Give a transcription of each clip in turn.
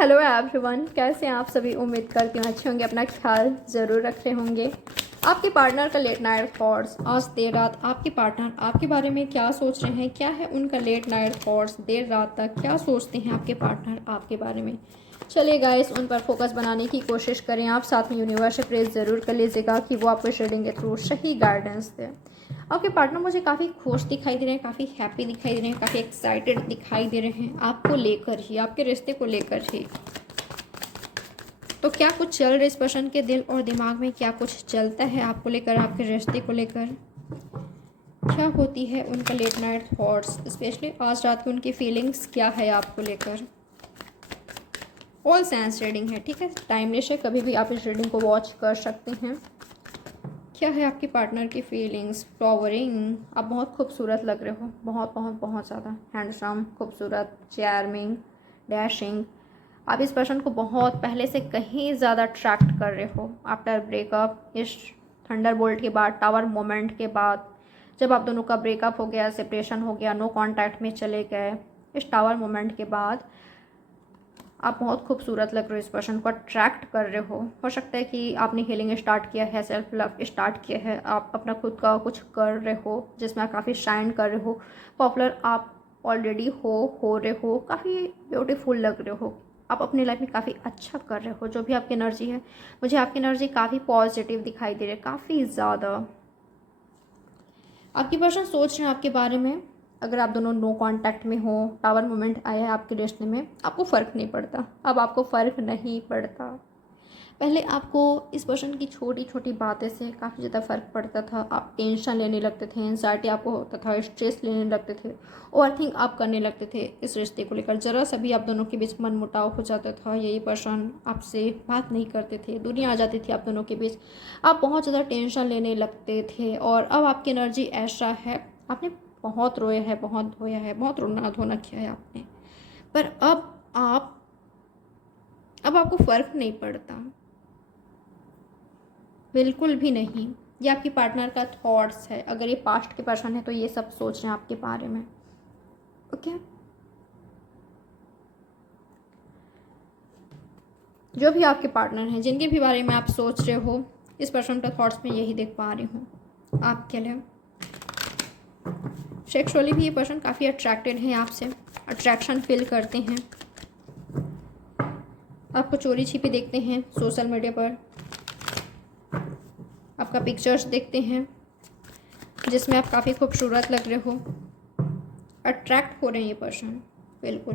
Hello everyone, कैसे हैं आप सभी। उम्मीद करती हूँ अच्छे होंगे, अपना ख्याल ज़रूर रख रहे होंगे। आपके पार्टनर का लेट नाइट थॉट्स। आज देर रात आपके पार्टनर आपके बारे में क्या सोच रहे हैं, क्या है उनका लेट नाइट थॉट्स। देर रात तक क्या सोचते हैं आपके पार्टनर आपके बारे में। चलिए गाइस, उन पर फोकस बनाने की कोशिश करें आप। साथ में यूनिवर्स से प्रेज ज़रूर कर लीजिएगा कि वो आपको इस रीडिंग के थ्रू सही गाइडेंस दें। आपके पार्टनर मुझे काफ़ी खुश दिखाई दे रहे हैं, काफ़ी हैप्पी दिखाई दे रहे हैं, काफ़ी एक्साइटेड दिखाई दे रहे हैं आपको लेकर ही, आपके रिश्ते को लेकर ही। तो क्या कुछ चल रहा है इस पर्सन के दिल और दिमाग में, क्या कुछ चलता है आपको लेकर, आपके रिश्ते को लेकर, क्या होती है उनका लेट नाइट थॉट्स, स्पेशली आज रात की उनकी फीलिंग्स क्या है आपको लेकर। ऑल सेंस रीडिंग है, ठीक है, टाइमलेस है, कभी भी आप इस रीडिंग को वॉच कर सकते हैं। क्या है आपके पार्टनर की फीलिंग्स। फ्लावरिंग, आप बहुत खूबसूरत लग रहे हो, बहुत बहुत बहुत ज़्यादा हैंडसम, खूबसूरत, चार्मिंग, डैशिंग। आप इस पर्सन को बहुत पहले से कहीं ज़्यादा अट्रैक्ट कर रहे हो। आफ्टर ब्रेकअप, इस थंडरबोल्ट के बाद, टावर मोमेंट के बाद, जब आप दोनों का ब्रेकअप हो गया, सेपरेशन हो गया, नो कांटेक्ट में चले गए, इस टावर मोमेंट के बाद आप बहुत खूबसूरत लग रहे हो, इस पर्सन को अट्रैक्ट कर रहे हो सकता है कि आपने हीलिंग स्टार्ट किया है, सेल्फ लव स्टार्ट किया है, आप अपना खुद का कुछ कर रहे हो जिसमें आप काफ़ी शाइन कर रहे हो, पॉपुलर आप ऑलरेडी हो रहे हो, काफ़ी ब्यूटीफुल लग रहे हो, आप अपनी लाइफ में काफ़ी अच्छा कर रहे हो। जो भी आपकी एनर्जी है, मुझे आपकी एनर्जी काफ़ी पॉजिटिव दिखाई दे रही है, काफ़ी ज़्यादा। आपकी पर्सन सोच रहे हैं आपके बारे में। अगर आप दोनों नो कांटेक्ट में हो, टावर मोमेंट आया है आपके रिश्ते में, आपको फ़र्क नहीं पड़ता। अब आपको फ़र्क नहीं पड़ता। पहले आपको इस पर्सन की छोटी छोटी बातें से काफ़ी ज़्यादा फ़र्क पड़ता था। आप टेंशन लेने लगते थे, एंजाइटी आपको होता था, स्ट्रेस लेने लगते थे, ओवर थिंक आप करने लगते थे इस रिश्ते को लेकर। ज़रा सा भी आप दोनों के बीच मन मुटाव हो जाता था, यही पर्सन आपसे बात नहीं करते थे, दुनिया आ जाती थी आप दोनों के बीच, आप बहुत ज़्यादा टेंशन लेने लगते थे। और अब आपकी एनर्जी ऐसा है, आपने बहुत रोया है, बहुत धोया है, बहुत रोना धोना किया है आपने, पर अब आपको फ़र्क नहीं पड़ता, बिल्कुल भी नहीं। ये आपकी पार्टनर का थॉट्स है। अगर ये पास्ट के पर्सन है तो ये सब सोच रहे हैं आपके बारे में। ओके, जो भी आपके पार्टनर हैं, जिनके भी बारे में आप सोच रहे हो, इस पर्सन का थॉट्स में यही देख पा रही हूँ आपके लिए। सेक्सुअली भी ये पर्सन काफ़ी अट्रैक्टेड है आपसे, अट्रैक्शन फील करते हैं, आपको चोरी छिपी देखते हैं सोशल मीडिया पर, आपका पिक्चर्स देखते हैं जिसमें आप काफ़ी खूबसूरत लग रहे हो, अट्रैक्ट हो रहे हैं ये पर्सन। बिल्कुल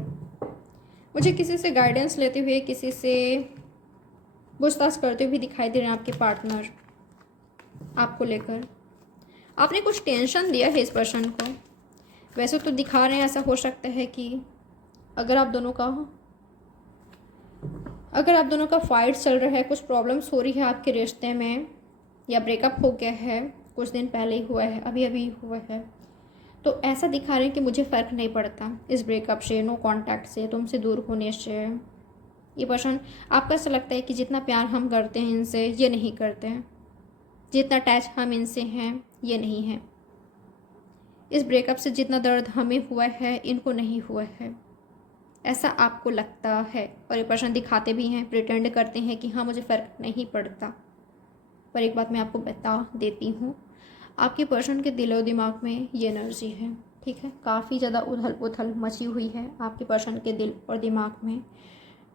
मुझे किसी से गाइडेंस लेते हुए, किसी से पूछताछ करते हुए दिखाई दे रहे हैं आपके पार्टनर आपको लेकर। आपने कुछ टेंशन दिया है इस पर्सन को, वैसे तो दिखा रहे हैं। ऐसा हो सकता है कि अगर आप दोनों का फाइट चल रहा है, कुछ प्रॉब्लम्स हो रही है आपके रिश्ते में, या ब्रेकअप हो गया है, कुछ दिन पहले ही हुआ है, अभी अभी हुआ है, तो ऐसा दिखा रहे हैं कि मुझे फ़र्क नहीं पड़ता इस ब्रेकअप से, नो कांटेक्ट से, तुमसे दूर होने से। ये पर्सन आपको ऐसा लगता है कि जितना प्यार हम करते हैं इनसे, ये नहीं करते हैं, जितना अटैच हम इनसे हैं ये नहीं है, इस ब्रेकअप से जितना दर्द हमें हुआ है इनको नहीं हुआ है, ऐसा आपको लगता है। और ये पर्सन दिखाते भी हैं, प्रिटेंड करते हैं कि हाँ मुझे फ़र्क नहीं पड़ता। पर एक बात मैं आपको बता देती हूँ, आपके पर्सन के दिलो दिमाग में ये एनर्जी है, ठीक है, काफ़ी ज़्यादा उथल पुथल मची हुई है आपके पर्सन के दिल और दिमाग में।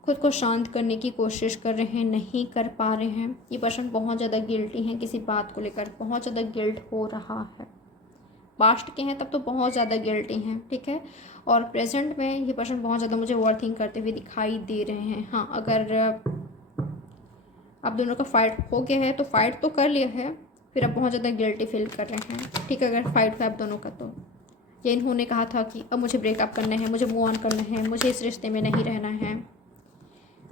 खुद को शांत करने की कोशिश कर रहे हैं, नहीं कर पा रहे हैं। ये पर्सन बहुत ज़्यादा गिल्टी हैं किसी बात को लेकर, बहुत ज़्यादा गिल्ट हो रहा है। पास्ट के हैं तब तो बहुत ज़्यादा गिल्टी हैं, ठीक है, और प्रेजेंट में ये पर्सन बहुत ज़्यादा मुझे ओवरथिंक करते हुए दिखाई दे रहे हैं। हाँ, अगर आप दोनों का फाइट हो गया है तो फाइट तो कर लिया है, फिर आप बहुत ज़्यादा गिल्टी फील कर रहे हैं, ठीक है। अगर फाइट हुआ आप दोनों का, तो ये इन्होंने कहा था कि अब मुझे ब्रेकअप करना है, मुझे मूव ऑन करना है, मुझे इस रिश्ते में नहीं रहना है।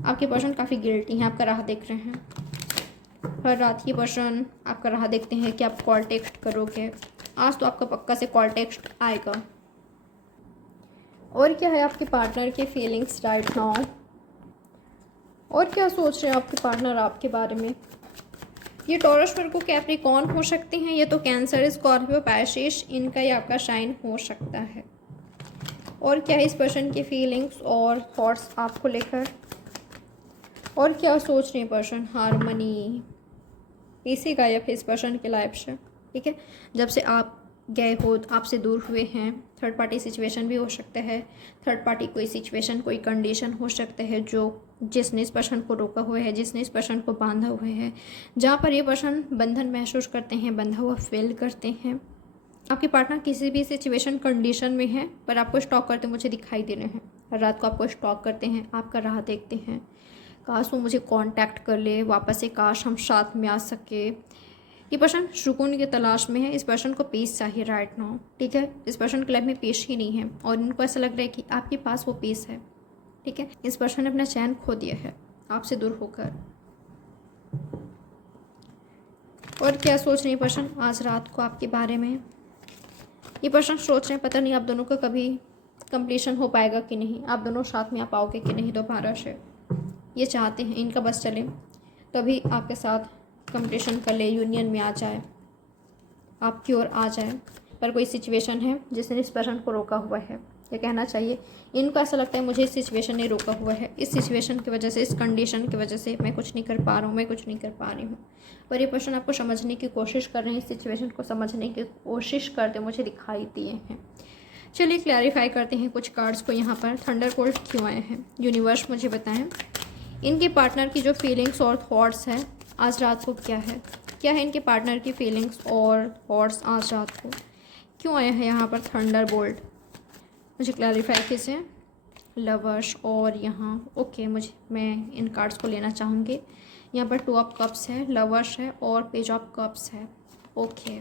आपके पर्सन काफ़ी गिल्टी हैं, आपका राह देख रहे हैं। हर रात ये पर्सन आपका राह देखते हैं कि आप कॉल टेक्स्ट करोगे। आज तो आपका पक्का से कॉल टेक्स्ट आएगा। और क्या है आपके पार्टनर के फीलिंग्स राइट नाउ, और क्या सोच रहे हैं आपके पार्टनर आपके बारे में। ये टॉरस, वर्गो, कैप्रिकॉर्न हो सकते हैं, ये तो कैंसर, स्कॉर्पियो, पाइसेस, इनका ही आपका साइन हो सकता है। और क्या है इस पर्सन की फीलिंग्स और थॉट्स आपको लेकर। और क्या सोच रहे हैं पर्सन? हारमनी, पीसी गायब है इस पर्सन की लाइफ से, ठीक है। जब से आप गए हो, आपसे दूर हुए हैं, थर्ड पार्टी सिचुएशन भी हो सकता है। थर्ड पार्टी कोई सिचुएशन, कोई कंडीशन हो सकता है जो जिसने इस पर्सन को रोका हुआ है, जिसने इस पर्सन को बांधा हुआ है, जहाँ पर ये पर्सन बंधन महसूस करते हैं, बंधा हुआ फील करते हैं। आपके पार्टनर किसी भी सिचुएशन कंडीशन में है पर आपको स्टॉक करते मुझे दिखाई दे रहे हैं। रात को आपको स्टॉक करते हैं, आपका राह देखते हैं, काश वो मुझे कांटेक्ट कर ले वापस से, काश हम साथ में आ सके। ये पर्सन सुकून की तलाश में है। इस पर्सन को पीस चाहिए राइट नाउ, ठीक है। इस पर्सन की लाइफ में पीस ही नहीं है और इनको ऐसा लग रहा है कि आपके पास वो पीस है, ठीक है। इस पर्सन ने अपना चैन खो दिया है आपसे दूर होकर। और क्या सोच रही है पर्सन आज रात को आपके बारे में? ये पर्सन सोच रहे हैं पता नहीं आप दोनों का कभी कंप्लीशन हो पाएगा कि नहीं, आप दोनों साथ में आ पाओगे कि नहीं दोबारा से। ये चाहते हैं इनका बस चले तभी आपके साथ कंप्लीशन कर ले, यूनियन में आ जाए, आपकी ओर आ जाए। पर कोई सिचुएशन है जिसने इस पर्सन को रोका हुआ है, ये कहना चाहिए। इनको ऐसा लगता है मुझे इस सिचुएशन ने रोका हुआ है, इस सिचुएशन की वजह से, इस कंडीशन की वजह से मैं कुछ नहीं कर पा रहा हूँ, मैं कुछ नहीं कर पा रही हूँ। पर ये पर्सन आपको समझने की कोशिश कर रहे हैं, इस सिचुएशन को समझने की कोशिश करते मुझे दिखाई दिए हैं। चलिए क्लैरिफाई करते हैं कुछ कार्ड्स को। यहाँ पर थंडरबोल्ट क्यों आए हैं, यूनिवर्स मुझे बताएं। इनके पार्टनर की जो फीलिंग्स और थॉट्स है आज रात को क्या है इनके पार्टनर की फीलिंग्स और थॉट्स आज रात को क्यों आए हैं यहाँ पर थंडरबोल्ट, मुझे क्लैरिफाई कीजिए। लवर्स और यहाँ ओके, मैं इन कार्ड्स को लेना चाहूँगी। यहाँ पर 2 ऑफ कप्स है, लवर्स है और पेज ऑफ कप्स है। ओके,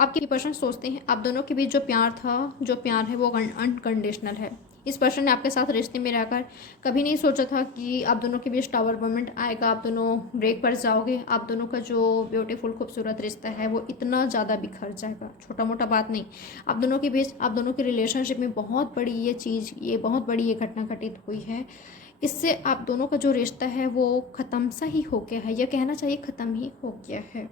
आपके पर्सन सोचते हैं आप दोनों के बीच जो प्यार था, जो प्यार है वो अनकंडीशनल है। इस पर्सन ने आपके साथ रिश्ते में रहकर कभी नहीं सोचा था कि आप दोनों के बीच टावर मोमेंट आएगा, आप दोनों ब्रेक पर जाओगे, आप दोनों का जो ब्यूटीफुल खूबसूरत रिश्ता है वो इतना ज़्यादा बिखर जाएगा। छोटा मोटा बात नहीं, आप दोनों के बीच, आप दोनों की रिलेशनशिप में बहुत बड़ी ये चीज़, ये बहुत बड़ी ये घटना घटित हुई है। इससे आप दोनों का जो रिश्ता है वो ख़त्म सा ही हो गया है, यह कहना चाहिए ख़त्म ही हो गया है।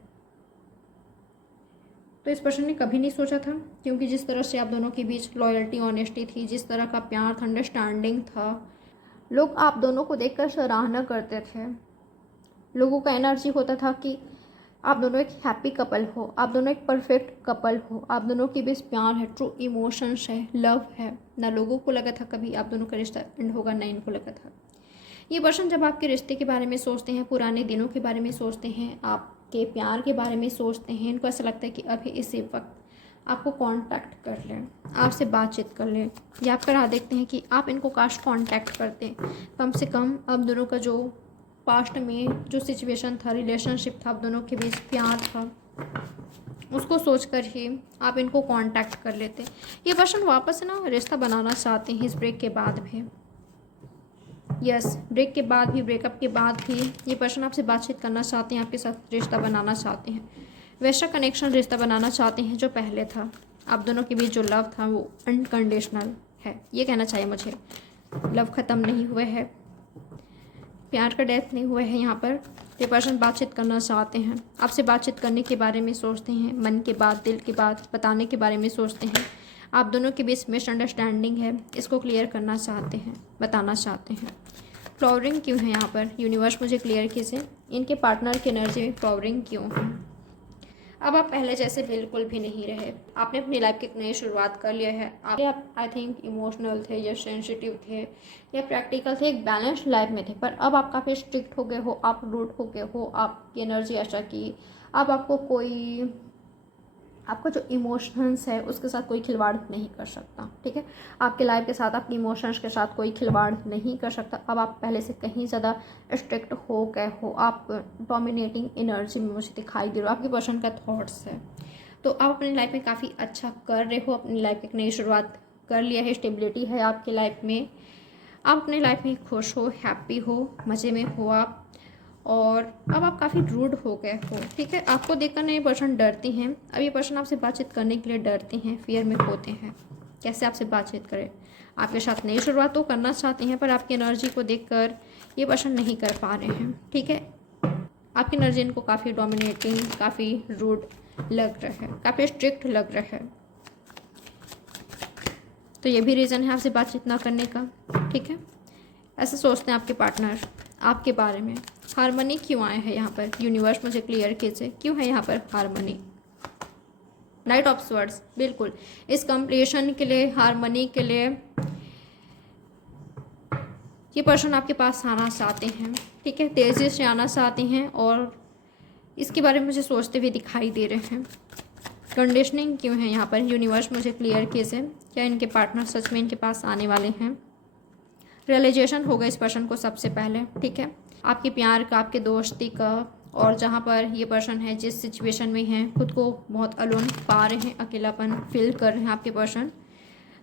तो इस पर्सन ने कभी नहीं सोचा था, क्योंकि जिस तरह से आप दोनों के बीच लॉयल्टी, ऑनेस्टी थी, जिस तरह का प्यार था, अंडरस्टैंडिंग था, लोग आप दोनों को देखकर सराहना करते थे। लोगों का एनर्जी होता था कि आप दोनों एक हैप्पी कपल हो, आप दोनों एक परफेक्ट कपल हो, आप दोनों के बीच प्यार है, ट्रू इमोशंस है, लव है। ना लोगों को लगा था कभी आप दोनों का रिश्ता एंड होगा, ना इनको लगा था। ये पर्सन जब आपके रिश्ते के बारे में सोचते हैं, पुराने दिनों के बारे में सोचते हैं, आपके प्यार के बारे में सोचते हैं, इनको ऐसा लगता है कि अभी इसी वक्त आपको कांटेक्ट कर लें, आपसे बातचीत कर लें, या आप राह देखते हैं कि आप इनको काश कांटेक्ट करते। कम से कम आप दोनों का जो पास्ट में जो सिचुएशन था, रिलेशनशिप था, आप दोनों के बीच प्यार था, उसको सोचकर ही आप इनको कांटेक्ट कर लेते। ये पर्सन वापस ना रिश्ता बनाना चाहते हैं इस ब्रेक के बाद भी। यस, ब्रेक के बाद भी, ब्रेकअप के बाद भी ये पर्सन आपसे बातचीत करना चाहते हैं, आपके साथ रिश्ता बनाना चाहते हैं, वैसा कनेक्शन, रिश्ता बनाना चाहते हैं जो पहले था। आप दोनों के बीच जो लव था वो अनकंडीशनल है, ये कहना चाहिए मुझे। लव ख़त्म नहीं हुआ है, प्यार का डेथ नहीं हुआ है। यहाँ पर ये पर्सन बातचीत करना चाहते हैं, आपसे बातचीत करने के बारे में सोचते हैं, मन की बात, दिल की बात बताने के बारे में सोचते हैं। आप दोनों के बीच मिसअंडरस्टैंडिंग है, इसको क्लियर करना चाहते हैं, बताना चाहते हैं। फ्लावरिंग क्यों है यहाँ पर, यूनिवर्स मुझे क्लियर कीजिए। इनके पार्टनर की एनर्जी में फ्लावरिंग क्यों है? अब आप पहले जैसे बिल्कुल भी नहीं रहे, आपने अपनी लाइफ की एक नई शुरुआत कर लिया है। आप आई थिंक इमोशनल थे या सेंसिटिव थे या प्रैक्टिकल थे, एक बैलेंस्ड लाइफ में थे, पर अब आप काफ़ी स्ट्रिक्ट हो गए हो, आप रूड हो गए हो, आपकी एनर्जी ऐसा की अब आपका जो इमोशंस है उसके साथ कोई खिलवाड़ नहीं कर सकता, ठीक है। आपके लाइफ के साथ, आपके इमोशंस के साथ कोई खिलवाड़ नहीं कर सकता। अब आप पहले से कहीं ज़्यादा स्ट्रिक्ट हो गए हो, आप डोमिनेटिंग एनर्जी में मुझे दिखाई दे रहे हो, आपकी पर्सन का थॉट्स है। तो आप अपनी लाइफ में काफ़ी अच्छा कर रहे हो, अपनी लाइफ की एक नई शुरुआत कर लिया है, स्टेबिलिटी है आपकी लाइफ में, आप अपनी लाइफ में खुश हो, हैप्पी हो, मज़े में हो आप। और अब आप काफ़ी रूड हो गए हो, ठीक है। आपको देखकर नए पर्सन डरते हैं, अब ये पर्सन आपसे बातचीत करने के लिए डरते हैं, फियर में होते हैं, कैसे आपसे बातचीत करें। आपके साथ नई शुरुआत तो करना चाहते हैं, पर आपकी एनर्जी को देखकर ये पर्सन नहीं कर पा रहे हैं, ठीक है। आपकी एनर्जी इनको काफ़ी डोमिनेटिंग, काफ़ी रूड लग रहा है, काफ़ी स्ट्रिक्ट लग रहा है। तो ये भी रीज़न है आपसे बातचीत ना करने का, ठीक है। ऐसे सोचते हैं आपके पार्टनर, आपके बारे में। हारमनी क्यों आए हैं यहाँ पर, यूनिवर्स मुझे क्लियर कीजिए, क्यों है यहाँ पर हारमनी। नाइट ऑफ स्वर्ड्स, बिल्कुल इस कंप्लीशन के लिए, हारमनी के लिए ये पर्सन आपके पास आना चाहते हैं, ठीक है, तेज़ी से आना चाहते हैं और इसके बारे में मुझे सोचते हुए दिखाई दे रहे हैं। कंडीशनिंग क्यों है यहाँ पर, यूनिवर्स मुझे क्लियर कीजिए, क्या इनके पार्टनर सच में इनके पास आने वाले हैं। रियलाइजेशन होगा इस पर्सन को सबसे पहले, ठीक है, आपके प्यार का, आपके दोस्ती का, और जहाँ पर ये पर्सन है जिस सिचुएशन में हैं, खुद को बहुत अलोन पा रहे हैं, अकेलापन फील कर रहे हैं आपके पर्सन।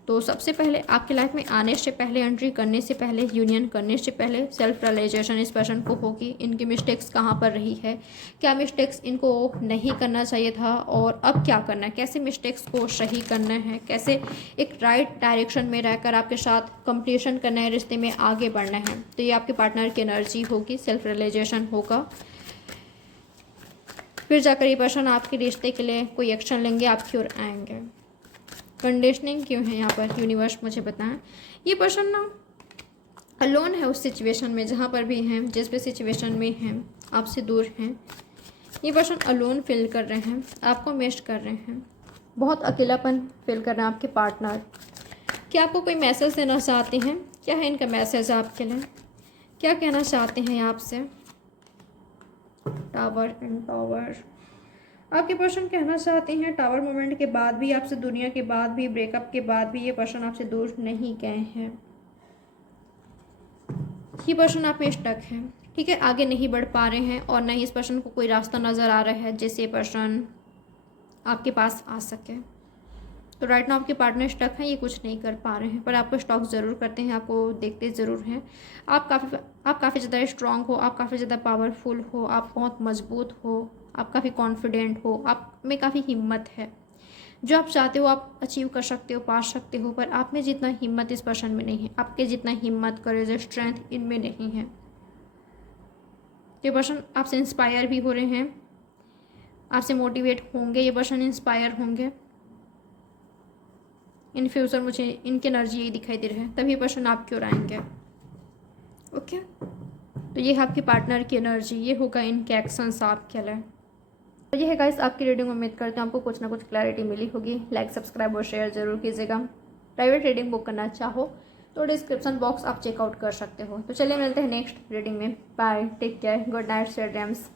तो सबसे पहले आपकी लाइफ में आने से पहले, एंट्री करने से पहले, यूनियन करने से पहले सेल्फ रियलाइजेशन इस पर्सन को होगी। इनकी मिस्टेक्स कहाँ पर रही है, क्या मिस्टेक्स इनको नहीं करना चाहिए था और अब क्या करना है, कैसे मिस्टेक्स को सही करना है, कैसे एक राइट डायरेक्शन में रहकर आपके साथ कंप्लीशन करना है, रिश्ते में आगे बढ़ना है। तो ये आपके पार्टनर की एनर्जी होगी, सेल्फ रियलाइजेशन होगा। फिर जाकर ये पर्सन आपके रिश्ते के लिए कोई एक्शन लेंगे, आपकी ओर आएंगे। कंडीशनिंग क्यों है यहाँ पर, यूनिवर्स मुझे बताएं। ये पर्सन ना अलोन है उस सिचुएशन में, जहाँ पर भी हैं, जिस भी सिचुएशन में हैं, आपसे दूर हैं। ये पर्सन अलोन फील कर रहे हैं, आपको मिस कर रहे हैं, बहुत अकेलापन फील कर रहे हैं आपके पार्टनर। क्या आपको कोई मैसेज देना चाहते हैं, क्या है इनका मैसेज आपके लिए, क्या कहना चाहते हैं आपसे। टावर एंड टावर, आपके पर्सन कहना चाहते हैं टावर मोमेंट के बाद भी, आपसे दुनिया के बाद भी, ब्रेकअप के बाद भी ये पर्सन आपसे दूर नहीं गए हैं। ये पर्सन आप में स्टक है, ठीक है, आगे नहीं बढ़ पा रहे हैं और नहीं इस पर्सन को कोई रास्ता नज़र आ रहा है जिससे ये पर्सन आपके पास आ सके। तो राइट नाउ आपके पार्टनर स्टक हैं, ये कुछ नहीं कर पा रहे हैं, पर आपको स्टॉक ज़रूर करते हैं, आपको देखते ज़रूर हैं। आप काफ़ी ज़्यादा स्ट्रांग हो, आप काफ़ी ज़्यादा पावरफुल हो, आप बहुत मजबूत हो, आप काफ़ी कॉन्फिडेंट हो, आप में काफ़ी हिम्मत है। जो आप चाहते हो आप अचीव कर सकते हो, पा सकते हो, पर आप में जितना हिम्मत इस पर्सन में नहीं है, आपके जितना हिम्मत, करेज, स्ट्रेंथ इनमें नहीं है। ये पर्सन आपसे इंस्पायर भी हो रहे हैं, आपसे मोटिवेट होंगे, ये पर्सन इंस्पायर होंगे इन फ्यूचर। मुझे इनकी एनर्जी यही दिखाई दे रहा है, तभी पर्सन आपकी ओर आएंगे। ओके, तो ये है आपके पार्टनर की एनर्जी, ये होगा इनके एक्शंस आपके लिए। तो ये है गाइस आपकी रीडिंग, उम्मीद करते हैं आपको कुछ ना कुछ क्लैरिटी मिली होगी। लाइक, सब्सक्राइब और शेयर जरूर कीजिएगा। प्राइवेट रीडिंग बुक करना चाहो तो डिस्क्रिप्शन बॉक्स आप चेकआउट कर सकते हो। तो चलिए मिलते हैं नेक्स्ट रीडिंग में। Bye, take care, good night, share dreams.